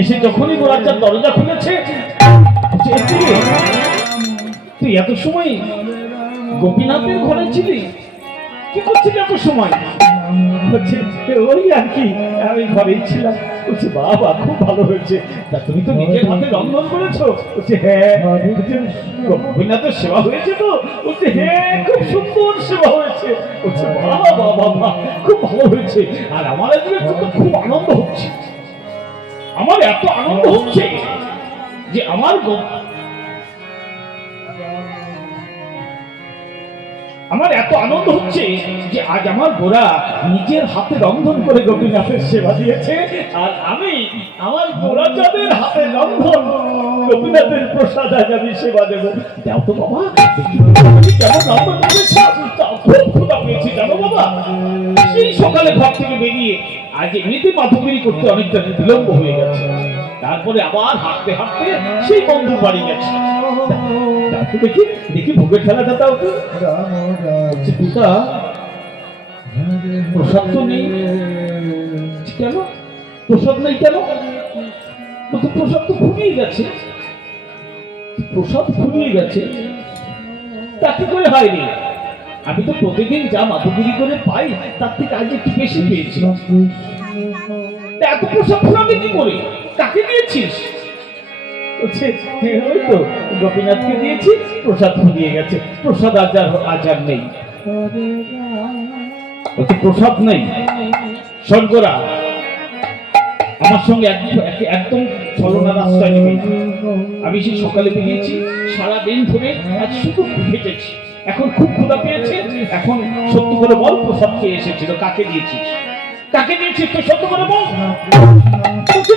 এসে যখনই গোরাচার দরজা খুলেছে, তুই এত সময় গোপীনাথের ঘরে ছিলি, কি করছিলি এত সময়? ওই আর কি, আমি ঘরেই ছিলাম। বলছি বাবা খুব ভালো হয়েছে, তা তুমি তো নিজের হাতে রন্ধন করেছো? বলছে হ্যাঁ। গোপীনাথের সেবা হয়েছে তো? বলছে হ্যাঁ খুব সুন্দর সেবা হয়েছে। বলছে বাবা বাবা বাবা খুব ভালো হয়েছে। আর আমার আজকে খুব আনন্দ হচ্ছে, আমার এত আনন্দ হচ্ছে যে আমার এত আনন্দ হচ্ছে যে আজ আমার গোরা নিজের হাতে রন্ধন করে গোপীনাথের সেবা দিয়েছে, আর আমি আমার গোরাচাঁদের হাতে রন্ধন গোপীনাথের প্রসাদ আজ আমি সেবা দেব। দাও তো বাবা, কেমন রন্ধন করেছ? খুব ক্ষুধা পেয়েছি জানো বাবা। সেই সকালে ঘর থেকে বেরিয়ে আজ এমনিতে মাধবগিরি করতে অনেকটা বিলম্ব হয়ে গেছে, তারপরে আবার হাঁটতে হাঁটতে সেই বন্ধুর বাড়ি গেছে। দেখি দেখি ভোগের খেলাটা দাও তো। পিতা প্রসাদ তো নেই কেন? প্রসাদ নেই কেন? প্রসাদ তো ফুরিয়ে গেছে। প্রসাদ ফুরিয়ে গেছে তা কি করে হয়নি? আমি তো প্রতিদিন যা মাধবগিরি করে পাই তার থেকে আজ একটু বেশি পেয়েছি। এত প্রসাদ ফুরাবে কি করে? কাকে দিয়েছিস? ওই তো গোপীনাথকে দিয়েছি, প্রসাদ ফুরিয়ে গেছে। প্রসাদ আচার নেই। প্রসাদ নেই। শঙ্করা আমার সঙ্গে একদম ছলনার আশ্রয় নেবে। আমি সেই সকালে বেরিয়েছি, সারাদিন ধরে আজ শুধু হেঁটেছি, এখন খুব ক্ষুধা পেয়েছে। এখন সত্য করে বল, প্রসাদ খেয়ে এসেছিল, কাকে দিয়েছিস? কাকে দিয়েছিস তুই সত্য করে বল।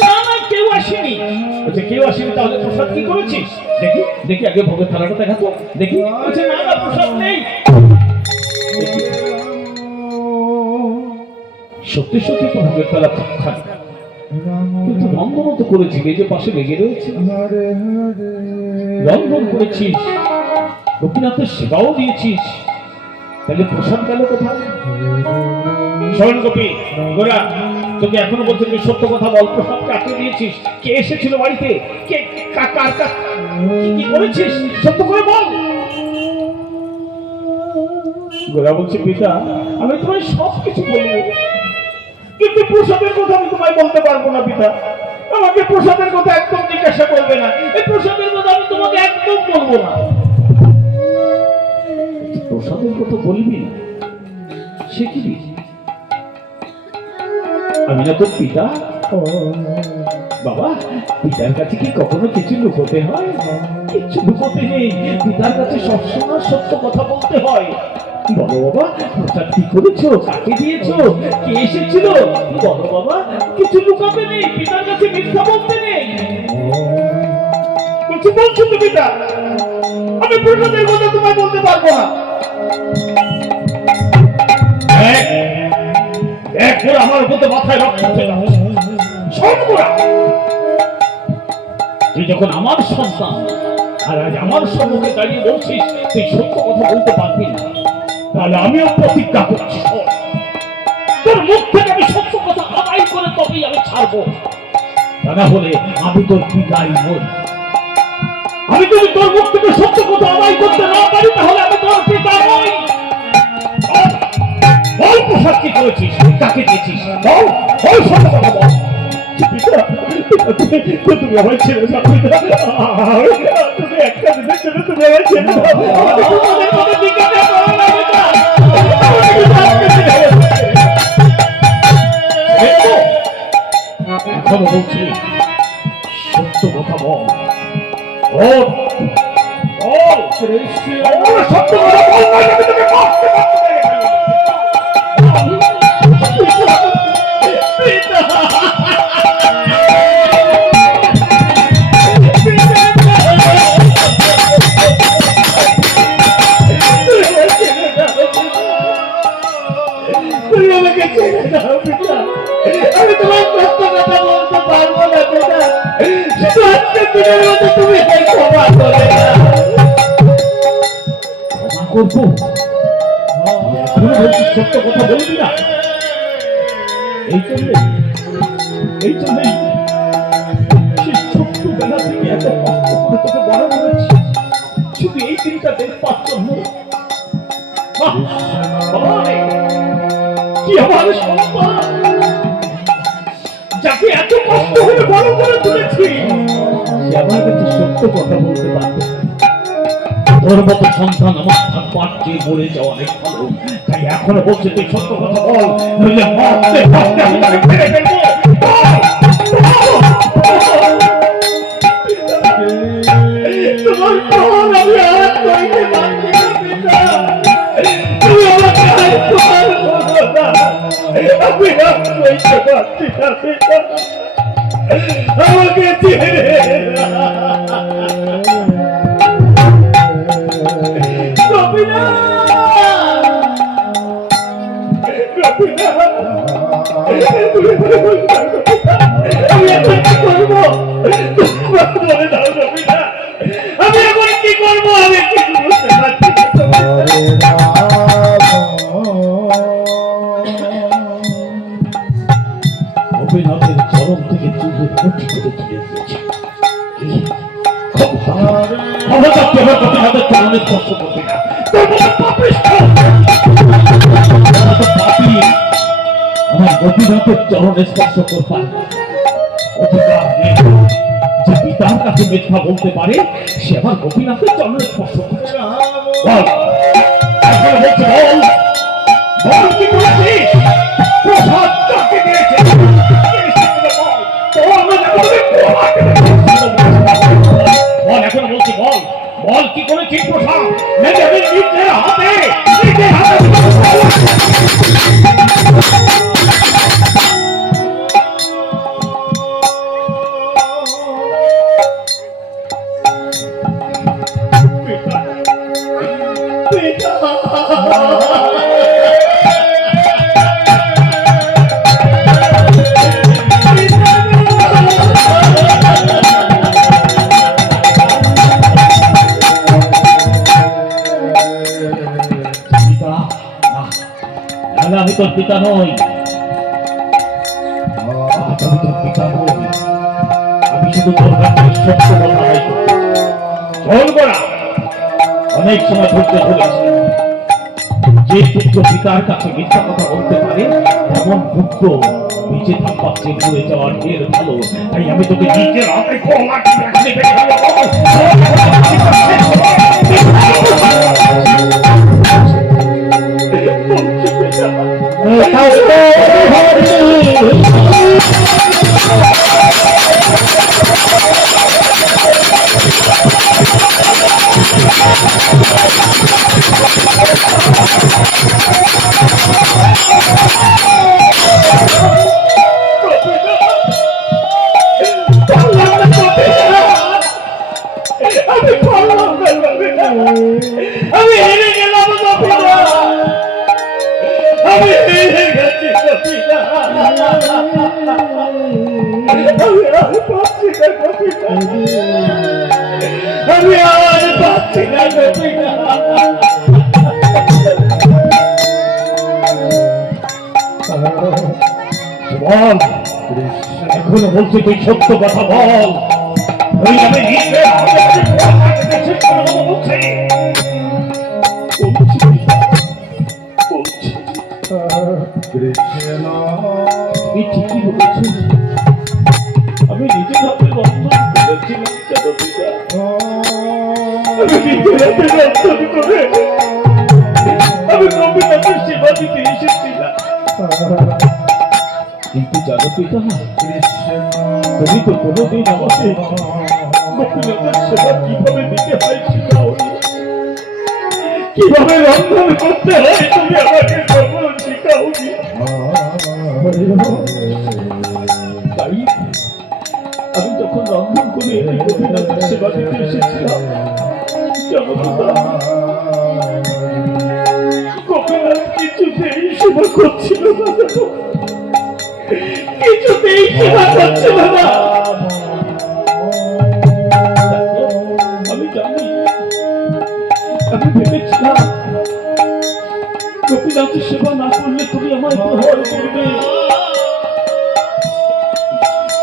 না না কেউ আসেনি। বলছে কেউ আসেনি, তাহলে প্রসাদ কি করেছিস? দেখি দেখি আগে ভোগের থালাটা দেখাতো দেখি। বলছে না না প্রসাদ নেই। সত্যি সত্যি তো ভোগের থালা খালি, কিন্তু রন্ধন তো করেছিস, এই যে পাশে লেগে রয়েছে, রন্ধন করেছিস, গোপীনাথের সেবাও দিয়েছিস, তাহলে প্রসাদ গেল কোথায়? শরণ গোপী গোরা, তোকে এখনো বলছে তুই সত্য কথা বল, প্রসাদ কাকে দিয়েছিস? কে এসেছিল বাড়িতে? কে কি করেছিস? সত্য করে বল। গোরা বলছে পিতা আমি তোমায় সব কিছু বলবো, কিন্তু প্রসাদের কথা আমি তোমায় বলতে পারবো না পিতা। আমাকে প্রসাদের কথা একদম জিজ্ঞাসা করবে না, এই প্রসাদের কথা আমি তোমাকে একদম বলবো না। প্রসাদের কথা বলবি না? সে কি? আমি না তোর পিতা। বাবা পিতার কাছে কি কখনো কিছু লুকোতে হয়? কিছু লুকোতে নেই, পিতার কাছে সবসময় সত্য কথা বলতে হয়। বলো বাবা প্রসাদ কি করেছো? কাকে দিয়েছো? কে এসেছিল? বলো বাবা, কিছু লুকাতে নেই, পিতার কাছে মিথ্যা বলতে নেই। বলছো তো পিতা আমি প্রসাদের কথা তোমায় বলতে পারবো না। আমার উপর মাথায় রক্ত তুই যখন আমার সন্তান আর আজ আমার সম্মুখে দাঁড়িয়ে বলছিস তুই সত্য কথা বলতে পারবি না, তাহলে আমিও প্রতিজ্ঞা করছি তোর মুখ থেকে আমি সত্য কথা আদায় করে তবেই আমি ছাড়বো। তা না হলে আমি তোর পিতাই নই। আমি যদি তোর মুখ থেকে সত্য কথা আদায় করতে না পারি তাহলে আমি তোর পিতা নই। বল প্রসাদ কি করেছিস? কাকে দিয়েছিস? বল বল সত্য কথা বল। তুমি আমার ছেলে তুমি একটা দিনের জন্য তুমি আমার ছেলে এখনো বলছি সত্য কথা বল। সত্য কথা বল। আমি তোমার সত্য কথা বলতে পারবো না পিতা, শুধু আজকের দিনের মতো তুমি ক্ষমা করে ক্ষমা করবো। সত্য কথা বলবি না এই করলে এই জন্যই সেই ছোট্টবেলা থেকে এত কষ্ট করে তোকে বড় করেছি, শুধু এই দিনটা দেখবার জন্য। কি আমার সন্তান, যাকে এত কষ্ট করে বড় করে তুলেছি, সে আমার কাছে সত্য কথা বলতে পারবে। তোর মতো সন্তান আমার থাকবার চেয়ে মরে যাওয়া অনেক ভালো। তাই এখনো বলছে তুই সত্য কথা বল, নইলে মারতে মারতে আমি তোকে মেরে ফেলবো। তোমার খবর আমি আর কইতে পারছি না পিতা, তুমি আমাকে আর তোমার বলো না, আমি আর কইতে পারছি না পিতা, আমাকে ছেড়ে আমি এখন কি করবো? আমি এখন কি করবো? আমি কিছু বুঝতে পারছি না। অভিনবের চরম থেকে চুলে কুটি করে তুলে দিয়েছে। অভিনবের চরণে স্পর্শ করবে না। আমার গোপীনাথের চরণে স্পর্শ করবার অধিকার নেই। যে পিতার কাছে মিথ্যা বলতে পারে সে আমার গোপীনাথের চরণে স্পর্শ করছে। কি করেছিস? প্রসাদ কাকে দিয়েছে? এখন বলছি বল, বল কি করেছিস প্রসাদ? নিজের হাতে আমি তোর পিতা নই, আমি তোর পিতা নই, আমি শুধু তোর কাছে সত্য কথা বলবো। চলবো না, অনেক সময় ধরতে ধরেছি, যে পুত্র পিতার কাছে মিথ্যা কথা বলতে পারে এমন পুত্র বেঁচে থাকবার চেয়ে মরে যাওয়ার ঢের ভালো। তাই আমি তোকে নিজের হাতে আমি হেরে গেলাম, আমি হেরে গেছি, আমি আর পাচ্ছি না, আমি আর পাচ্ছি না। বল, এখনো বলছি তুই সত্য কথা বল, আমি নিজে ঠিকই বলেছি, আমি নিজের হাতে রন্ধন করেছিলাম কেন পিতা, আমি নিজের হাতে রন্ধন করে আমি গোপীনাথের সেবা দিতে এসেছিলাম। কিন্তু জানো পিতা, তুমি তো কোনোদিন আমাকে গোপীনাথের সেবা কিভাবে দিতে হয় শিখাওনি, কিভাবে রন্ধন করতে হয় তুমি আমাকে কখনো শিখাওনি। তাই আমি যখন রন্ধন করে গোপীনাথের সেবা দিতে এসেছিলাম, গোপীনাথ কিছুতেই সেবা করছিল না, কিছুতেই সেবা করছিল না। আমি জানি, আমি ভেবেছিলাম গোপীনাথের সেবা না করলে তুমি আমায় প্রহার করবে,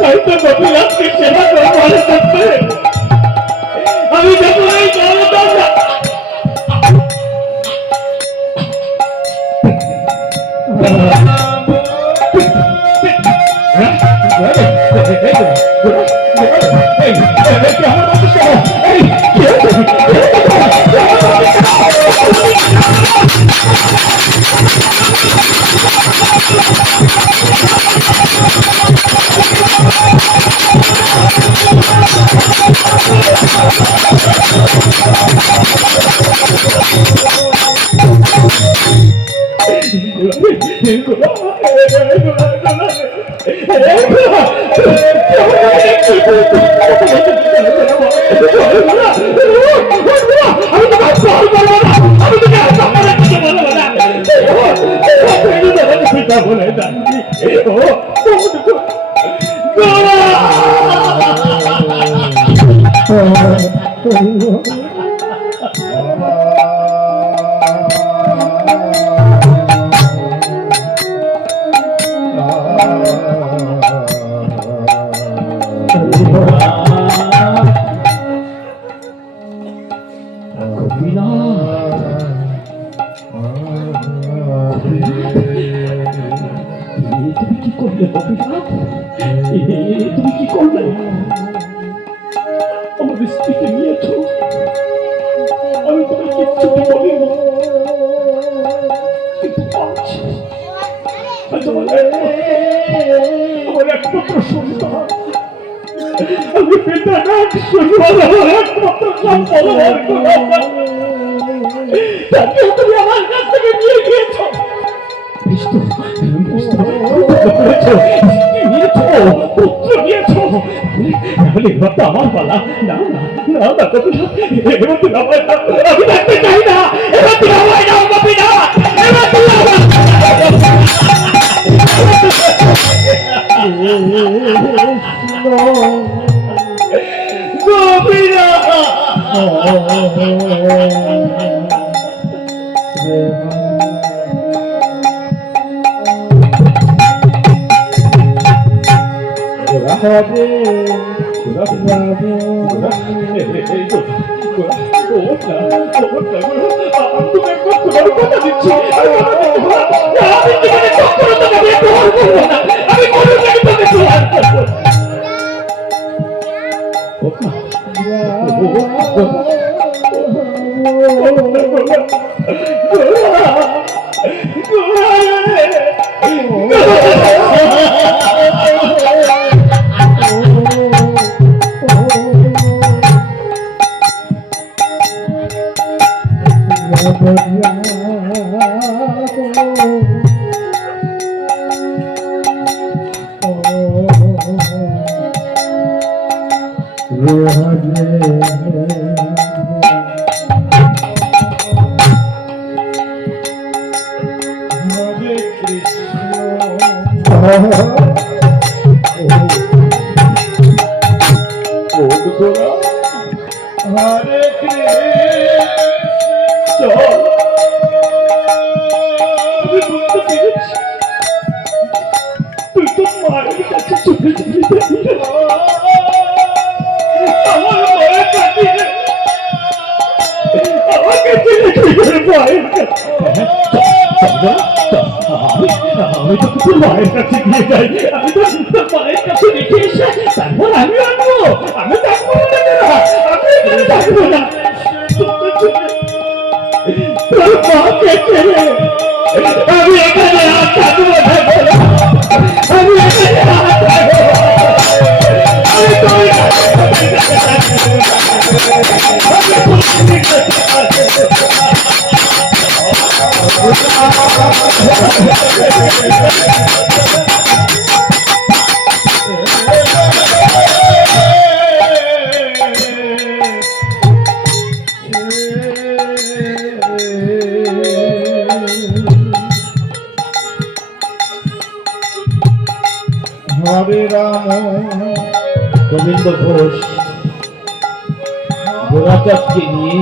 তাই তো গোপীনাথকে সেবা করবো আরে করতে আমি যখন এই তুমি কি করলে আমাদের স্ত্রীকে নিয়েছ আমি তোমায় কিচ্ছু বলি আমার একমাত্র সন্তান আমি পিতা আমার একমাত্র সম্পদ তুমি আমার কাছ থেকে নিয়ে গিয়েছ পুত্র নিয়েছ তাহলে এবার তো আমার পালা না না না না এবার তুই আমায় আমি থাকতে চাই না এবার তুই আমায় নাও গোপীনাথ এবার তুই আমি তো কিছু মায়ের কাছে নিয়ে যাই আমি তো মায়ের কাছে রেখে এসে তারপর আমি আনবো আমি থাকবো না আমি এখানে থাকবো না তোর মাকে ছেড়ে আমি এখানে আর থাকবো না আমি এখানে আর থাকবো আমি হরে রাম গোবিন্দ ঘোষ গোরাচাঁদকে নিয়ে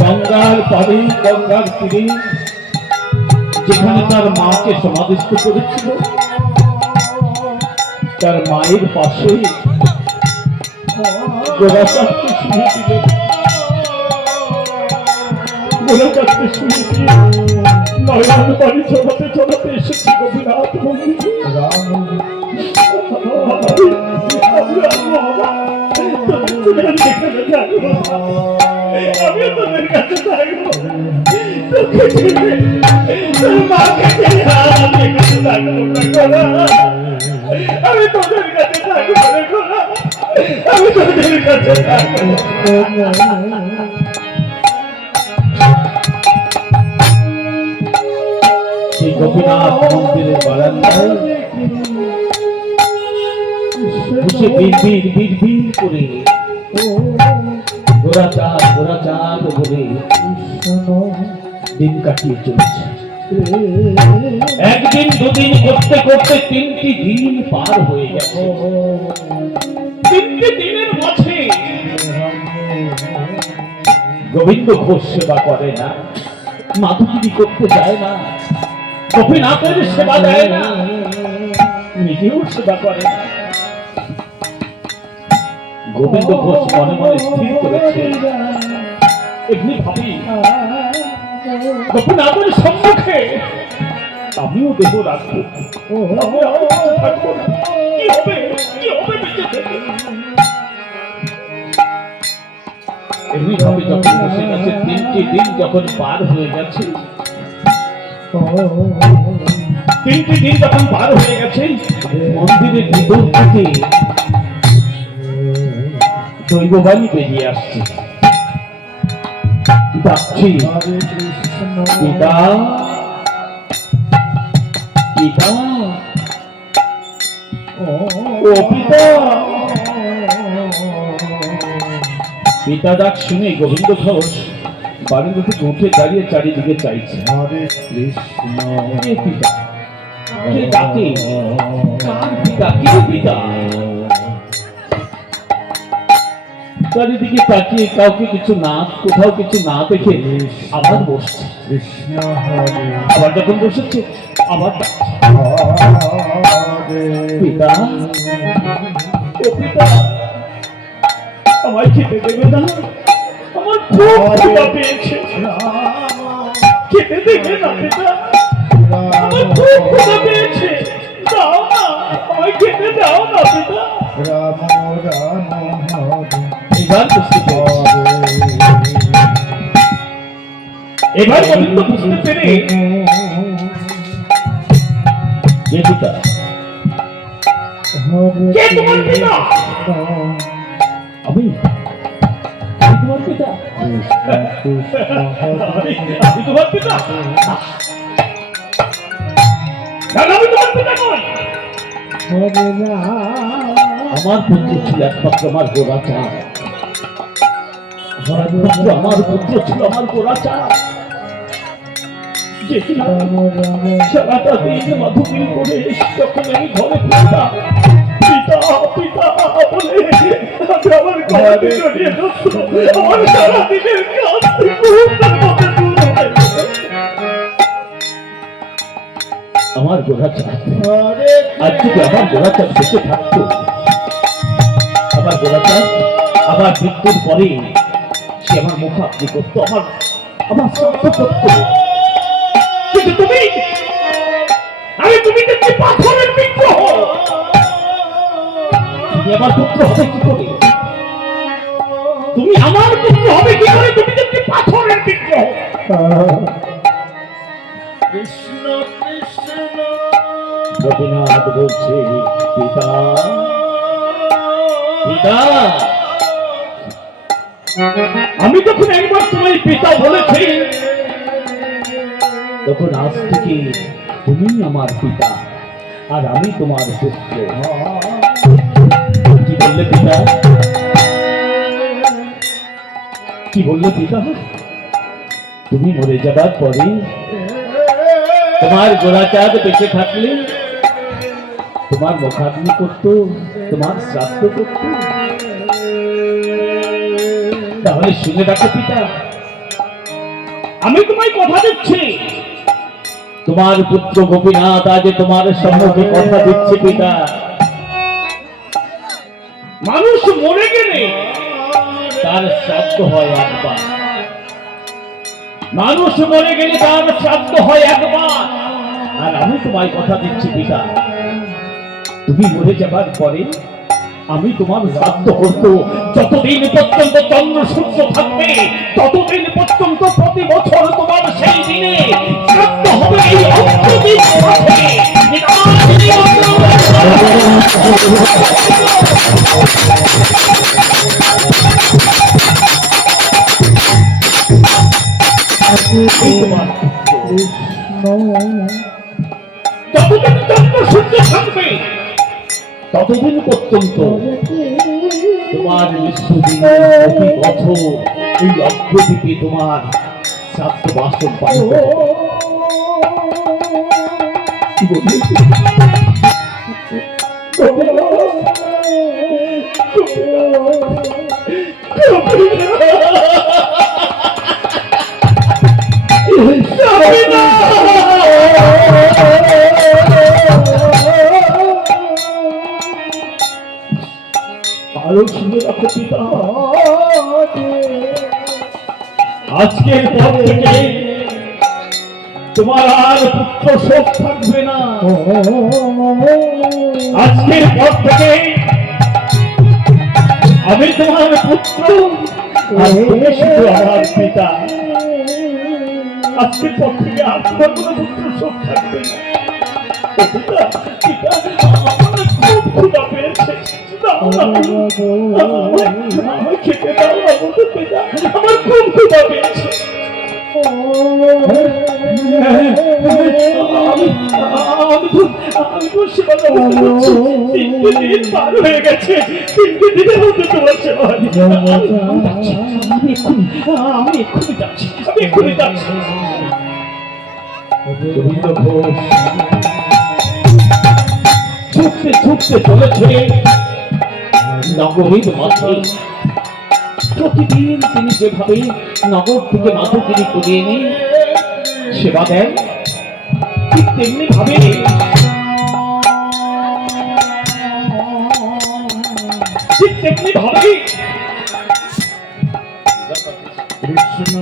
গঙ্গার পাড়ে গঙ্গার তীরে যেখানে তার মাকে সমাধিস্থ করেছিল তার মায়ের পাশে গোরাচাঁদকে শুয়ে দিলেন। গোরাচাঁদকে শুয়ে দিয়ে নয়ন পানি চলাতে চলাতে এসেছি গোপীনাথ মন্দিরে। আমি তোদের কাছে থাকবো, তোকে ছেড়ে তোর মাকে ছেড়ে আমি এখানে থাকবো না গোরা। আমি তোদের কাছে থাকবো রে গোরা, আমি তোদের কাছে থাকবো। সেই গোপীনাথ মন্দিরের বারান্দায় বসে বিড়বিড় বিড়বিড় করে গোরাচাঁদ গোরাচাঁদ বলে দিন কাটিয়ে চলছে। একদিন দুদিন করতে করতে 3টি দিন পার হয়ে গেছে। 3টি দিনের মাঝে গোবিন্দ ঘোষ সেবা করে না, মাধুগিরি করতে যায় না, গোপীনাথের সেবা দেয় না, নিজেও সেবা করে না। গোবিন্দ ঘোষ মনে মনে স্থির করেছে, এমনি ভাবি গোপীনাথের সম্মুখে আমিও দেহ রাখবো, কি হবে বেঁচে থেকে। এমনি ভাবে যখন বসে গেছে, 3টি দিন যখন পার হয়ে গেছে, 3টি দিন যখন পার হয়ে গেছে, মন্দিরের ভিতর থেকে দৈববাণী বেরিয়ে আসছে, ডাকছি পিতা পিতা ও পিতা। পিতা ডাক শুনে গোবিন্দ ঘোষ বারান্দা থেকে উঠে দাঁড়িয়ে চারিদিকে চাইছে। হরে কৃষ্ণ। কে পিতা? কে ডাকে? কার পিতা? কে পিতা? চারিদিকে তাকিয়ে কাউকে কিছু না, কোথাও কিছু না দেখে আবার বসছে। কৃষ্ণ আবার যখন বসেছে আবার পিতা ও পিতা, আমায় খেতে দেবে না? আমার খুব ক্ষুধা পেয়েছে, খেতে দেবে না পিতা? আমার খুব ক্ষুধা পেয়েছে, দাও না, আমায় খেতে দাও না পিতা। এবার গোবিন্দ বুঝতে পেরে কে পিতা? কে তোমার পিতা? আমি তোমার পিতা? আমি তোমার পিতা? আমি তোমার পিতা নই। আমার পুত্র ছিল একমাত্র আমার গোরাচাঁদ, আমার পুত্র ছিল আমার গোরাচাঁদ, যে কিনা সারাটা দিন মাধুরী করে যখন আমি ঘরে ফিরতাম পিতা পিতা বলে আমার গলাতে জড়িয়ে ধরত, আমার সারাদিনের কাজ আমার গোরাচাঁদ। আজ যদি আমার গোরাচাঁদ বেঁচে থাকতো, আমার গোরাচাঁদ আমার মৃত্যুর পরে সে আমার মুখাগ্নি করতো, আমার শ্রাদ্ধ করতো। কিন্তু তুমি, তুমি দেখছি পাথরের বিগ্রহ, তুমি আমার পুত্র হবে কি করে? তুমি আমার পুত্র হবে কি করে? তুমি দেখছি পাথরের বিগ্রহ। কৃষ্ণ কৃষ্ণ। গোপীনাথ বলছে পিতা পিতা, আমি যখন একবার তোমার পিতা বলেছি, তখন আজ থেকে তুমি আমার পিতা আর আমি তোমার পুত্র। কি বললে পিতা? কি বললে পিতা? তুমি মরে যাবার পরে তোমার গোরাচাঁদ বেঁচে থাকলে তোমার মুখাগ্নি করত, তোমার শ্রাদ্ধ করত। তাহলে শুনে রাখো পিতা, আমি তোমায় কথা দিচ্ছি, তোমার পুত্র গোপীনাথ আজ তোমার সম্মুখে কথা দিচ্ছে পিতা, মানুষ মরে গেলে তার শ্রাদ্ধ হয় একবার, মানুষ মরে গেলে তার শ্রাদ্ধ হয় একবার। আর আমি তোমায় কথা দিচ্ছি পিতা, তুমি মরে যাবার পরে আমি তোমার শ্রাদ্ধ করব। যতদিন পর্যন্ত চন্দ্র সূর্য থাকবে ততদিন পর্যন্ত প্রতি বছর তোমার সেই দিনে শ্রাদ্ধ হবে এই অগ্নির সাথে। যতদিন চন্দ্র সূর্য থাকবে ততদিন পর্যন্ত তোমার মৃত্যুদিনে প্রতি বছর এই অগ্রদীপে তোমার শ্রাদ্ধ বাসন পালিত আরো শুনে রাখো পিতা, আজকের পর থেকে তোমার আর পুত্র শোক থাকবে না। আজকের পর থেকে আমি তোমার পুত্র আর তুমি শুধু আমার পিতা। আজকের পর থেকে আর তোমার কোনো পুত্র শোক থাকবে না। পিতা পিতা, আমার খুব ক্ষুধা পেয়েছে, আমার খেতে দাও আমাকে পিতা, আমার খুব ক্ষুধা পেয়েছে। আমি তো সেবা করছি, 3 দিন পার হয়ে গেছে, 3 দিনের মধ্যে তোমার সেবা আমি এক্ষুনি যাচ্ছি। গোবিন্দ ঘোষ ছুটতে ছুটতে চলেছে নগরীর মাঝে। প্রতিদিন তিনি যেভাবে নগর থেকে মাধুকিরি করে এনে সেবা দেন, ঠিক তেমনি ভাবে কৃষ্ণ কৃষ্ণ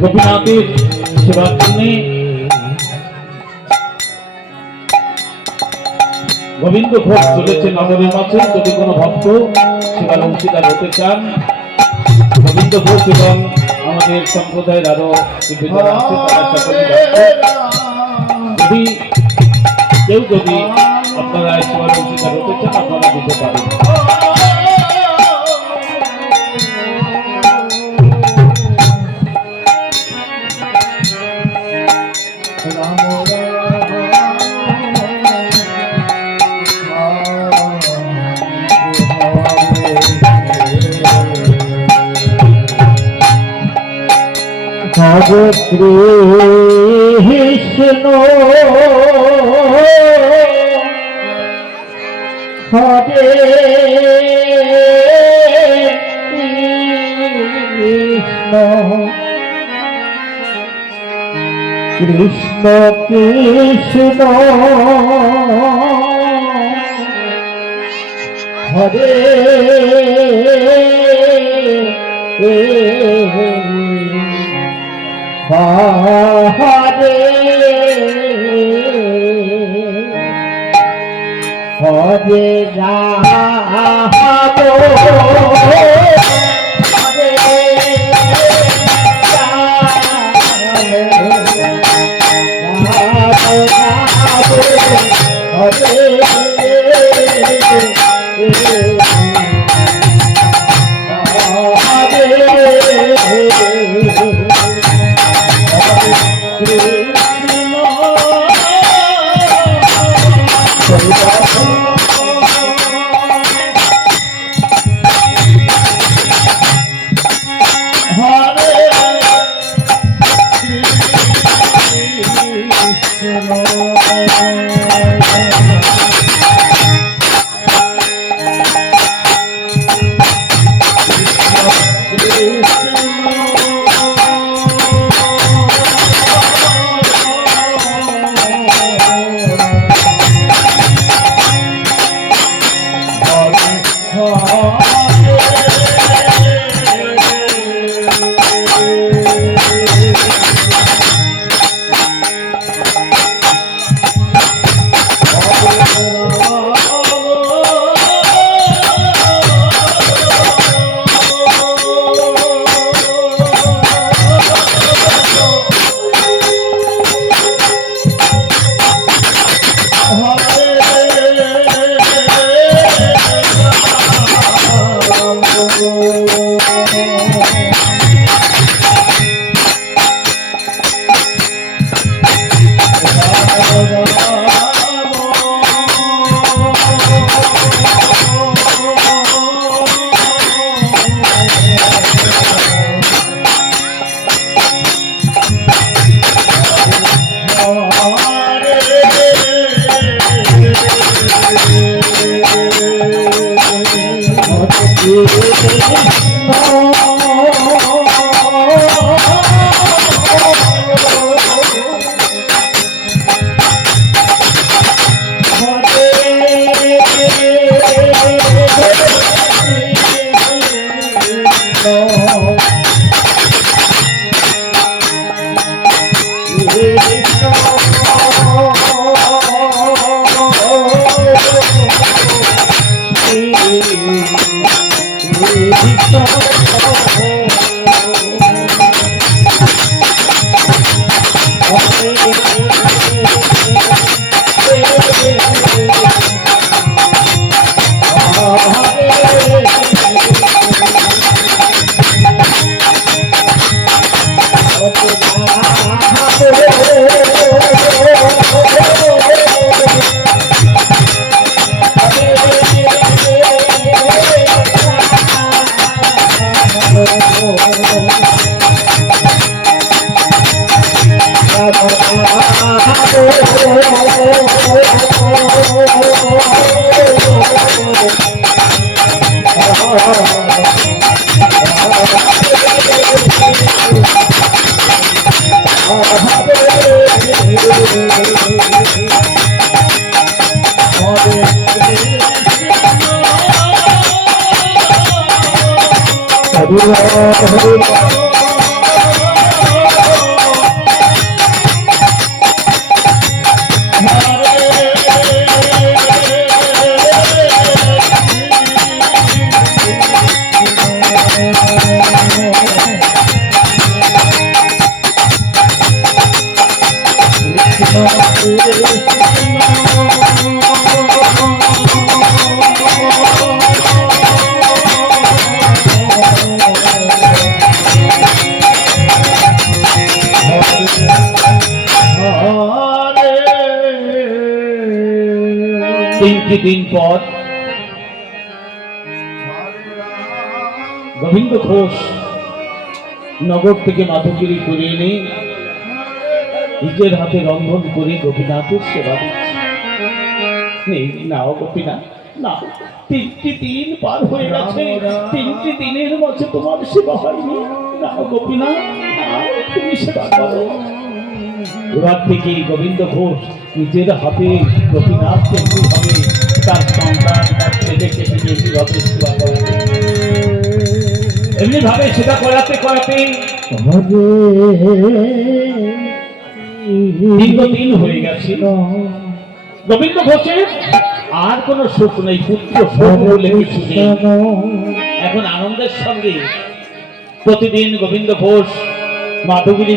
গোপীনাথের সেবার জন্য গোবিন্দ ঘোষ চলেছে নগরের মাঝে। যদি কোনো ভক্ত সেবার অংশীদার হতে চান, গোবিন্দ ঘোষ এবং আমাদের সম্প্রদায়ের আরো বিভিন্ন আছে, তারা সকলে যদি আপনারা সেবার অংশীদার হতে চান আপনারা দিতে পারেন। হরে কৃষ্ণ হরে কৃষ্ণ কৃষ্ণ হরে হরে হরে রাম তিনটি দিন পর গোবিন্দ ঘোষ নগর থেকে মাধবগিরি করে এনে নিজের হাতে রন্ধন করে গোপীনাথের সেবা দিচ্ছে। নাও গোপীনাথ না, তিনটি দিন পার হয়ে গেছে, তিনটি দিনের মাঝে তোমার সেবা হয়নি। নাও গোপীনাথ, তুমি সেবা করো। এবার থেকে গোবিন্দ ঘোষ নিজের হাতে গোপীনাথকে কিভাবে তার সন্তান তার ছেলেকে নিয়ে কিভাবে সেবা করাবে, এমনি ভাবে সেবা করাতে করাতে দীর্ঘদিন হয়ে গেছে। গোবিন্দ ঘোষের আর কোনো সুখ নেই, পুত্র সুখ বলে কিছু নেই। এখন আনন্দের সঙ্গে প্রতিদিন গোবিন্দ ঘোষ মাধবগিরি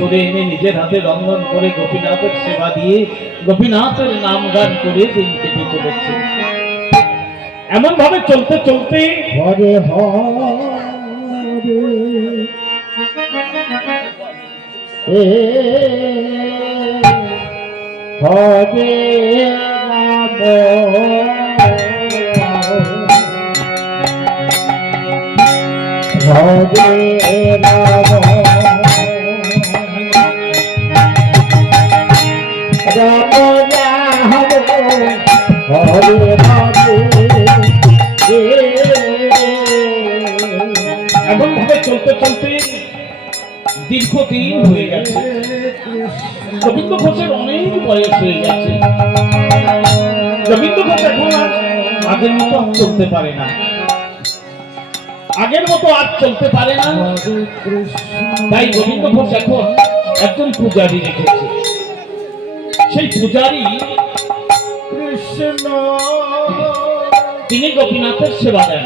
করে এনে নিজের হাতে রন্ধন করে গোপীনাথের সেবা দিয়ে গোপীনাথের নাম গান করে দিন কেটে চলেছে। এমন ভাবে চলতে চলতে হরে হরে হরে রাম এমন ভাবে চলতে চলতে দীর্ঘদিন হয়ে গেছে। গোবিন্দ ঘোষের অনেক বয়স হয়ে গেছে। গোবিন্দ ঘোষ এখন আর আগের মতো চলতে পারে না, তাই গোবিন্দ ঘোষ এখন একজন পূজারী রেখেছে। সেই পূজারী কৃষ্ণ, তিনি গোপীনাথের সেবা দেন,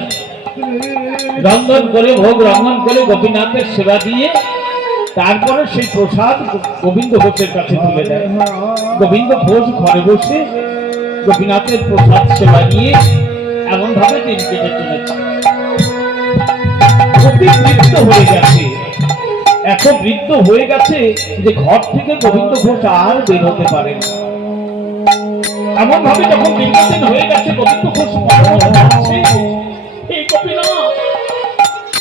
রন্ধন করে ভোগ রন্ধন করে গোপীনাথের সেবা দিয়ে তারপরে সেই প্রসাদ গোবিন্দ ঘোষের কাছে তুলে দেয়। গোবিন্দ ঘোষ ঘরে বসে গোপীনাথের প্রসাদ সেবা নিয়ে এমন ভাবে দিন কেটে চলেছে। অতি বৃদ্ধ হয়ে গেছে, এত বৃদ্ধ হয়ে গেছে যে ঘর থেকে গোবিন্দ ঘোষ আর বের হতে পারে না। এমন ভাবে যখন দীর্ঘদিন হয়ে গেছে গোবিন্দ ঘোষ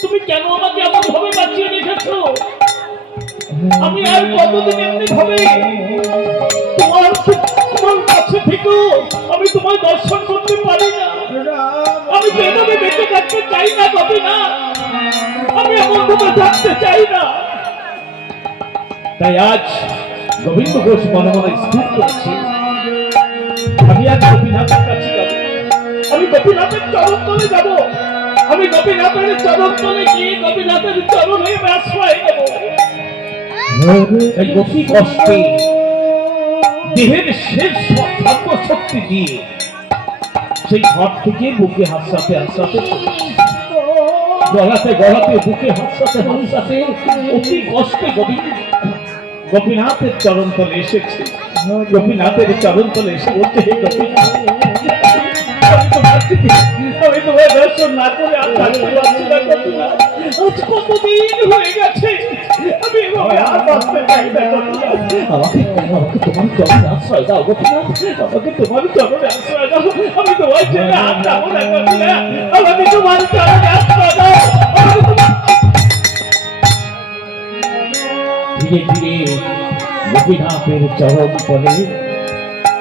তুমি কেন আমাকে এমন ভাবে বাঁচিয়ে রেখেছো? আমি আর কতদিন এমনি ভাবে তোমার কাছে থেকেও আমি তোমায় দর্শন করতে পারি না। আমি তো এভাবে বেঁচে থাকতে চাই না গোপীনাথ, আমি এমন ভাবে থাকতে চাই না। তাই আজ গোবিন্দ ঘোষ মনে মনে স্থির করেছি, আমি আজ গোপীনাথের কাছে যাব, আমি গোপীনাথের চরণ তলে যাব, আমি গোপীনাথের চরণ তলে গিয়ে গোপীনাথের চরণে আশ্রয় নেব। এই অতি কষ্টে দেহের শেষ সর্বশক্তি দিয়ে সেই ঘর থেকে বুকে হাসতে হাসতে গলাতে গলাতে বুকে হাসতে হাসতে অতি কষ্টে গোপীনাথের চরণ তলে এসেছে। গোপীনাথের চরণ তলে এসে বলছে, হে গোপীনাথ, আমি তোমার দর্শন না করে আর থাকতে পারছি না গোপীনাথ। আজ কতদিন হয়ে গেছে, আমি এভাবে আর বাঁচতে চাই না গোপীনাথ। আমাকে তোমার চরণে আশ্রয় দাও গোপীনাথ, আমাকে তোমার চরণে আশ্রয় দাও, আমি তোমার ছেলে আর যাবো না গোপীনাথ, আমাকে তোমার চরণে আশ্রয় দাও। ধীরে ধীরে গোপীনাথের চরণ তলে,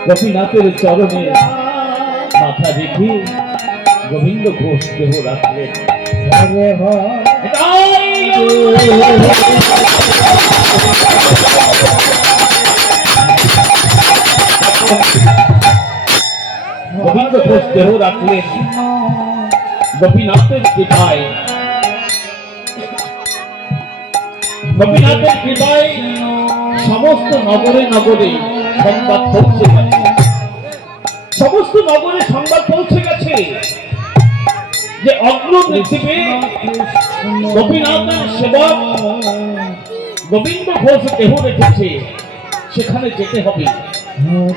গোপীনাথের চরণে মাথা রেখে গোবিন্দ ঘোষ দেহ রাখলেন। গোবিন্দ ঘোষ দেহ রাখলেন। গোপীনাথের কৃপায়, গোপীনাথের কৃপায় সমস্ত নগরে নগরে সংবাদ পৌঁছে গেছে, সমস্ত নগরে সংবাদ পৌঁছে গেছে যে অগ্রদ্বীপে গোপীনাথের সেবক গোবিন্দ ঘোষ দেহ রেখেছে, সেখানে যেতে হবে।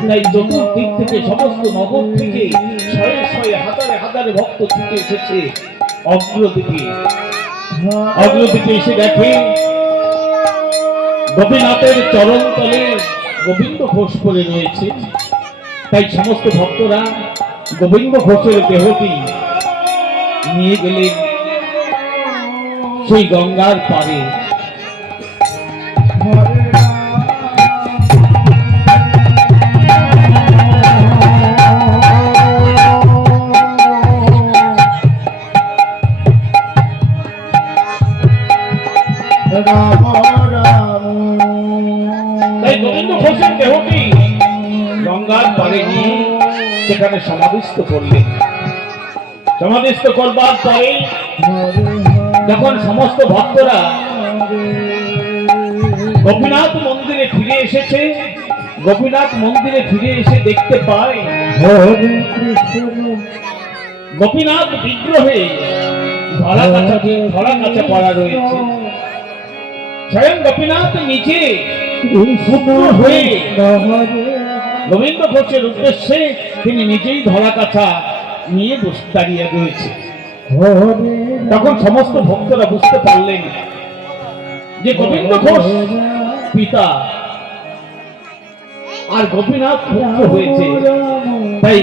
তাই চতুর্দিক থেকে সমস্ত নগর থেকে শয়ে শয়ে হাজারে হাজারে ভক্ত ছুটে এসেছে অগ্রদ্বীপে। অগ্রদ্বীপে এসে দেখে গোপীনাথের চরণ তলে গোবিন্দ ঘোষ পড়ে রয়েছে। তাই সমস্ত ভক্তরা গোবিন্দ ঘোষের দেহটি নিয়ে গেলেন সেই গঙ্গার পারে। তাই গোবিন্দ ঘোষের দেহটি গঙ্গার পারে নিয়ে সেখানে সমাধিস্থ করলেন। সমাধিস্থ করবার পরে যখন সমস্ত ভক্তরা গোপীনাথ মন্দিরে ফিরে এসেছে, গোপীনাথ মন্দিরে ফিরে এসে দেখতে পায় গোপীনাথ বিগ্রহে ধরা কাঁচা পড়া রয়েছে। স্বয়ং গোপীনাথ নিজে হয়ে গোবিন্দ ঘোষের উদ্দেশ্যে তিনি নিজেই ধরা কাঁচা নিয়ে বসে দাঁড়িয়ে রয়েছে। তখন সমস্ত ভক্তরা বুঝতে পারলেন যে গোবিন্দ ঘোষ পিতা আর গোপীনাথ পুত্র হয়েছে। তাই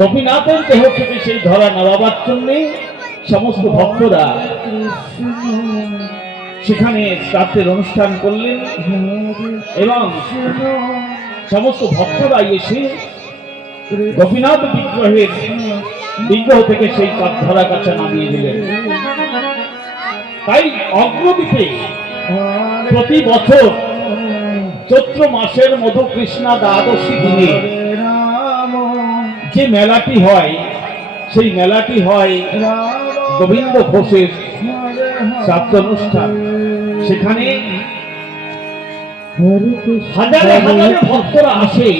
গোপীনাথের দেহ থেকে সেই ধরা নেওয়ার জন্য সমস্ত ভক্তরা সেখানে শ্রাদ্ধের অনুষ্ঠান করলেন এবং সমস্ত ভক্তরা এসে গোপীনাথ বিগ্রহ থেকে সেই ধরা কাঁচা নামিয়ে দিলেন। তাই অগ্রদ্বীপে প্রতি বছর চৈত্র মাসের মধু কৃষ্ণা দ্বাদশী দিনে যে মেলাটি হয়, সেই মেলাটি হয় গোবিন্দ ঘোষের শ্রাদ্ধ অনুষ্ঠান। সেখানে হাজারে হাজারে ভক্তরা আসে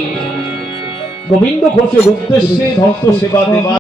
গোবিন্দ ঘোষের উদ্দেশ্যে ভক্ত সেবা দেওয়া।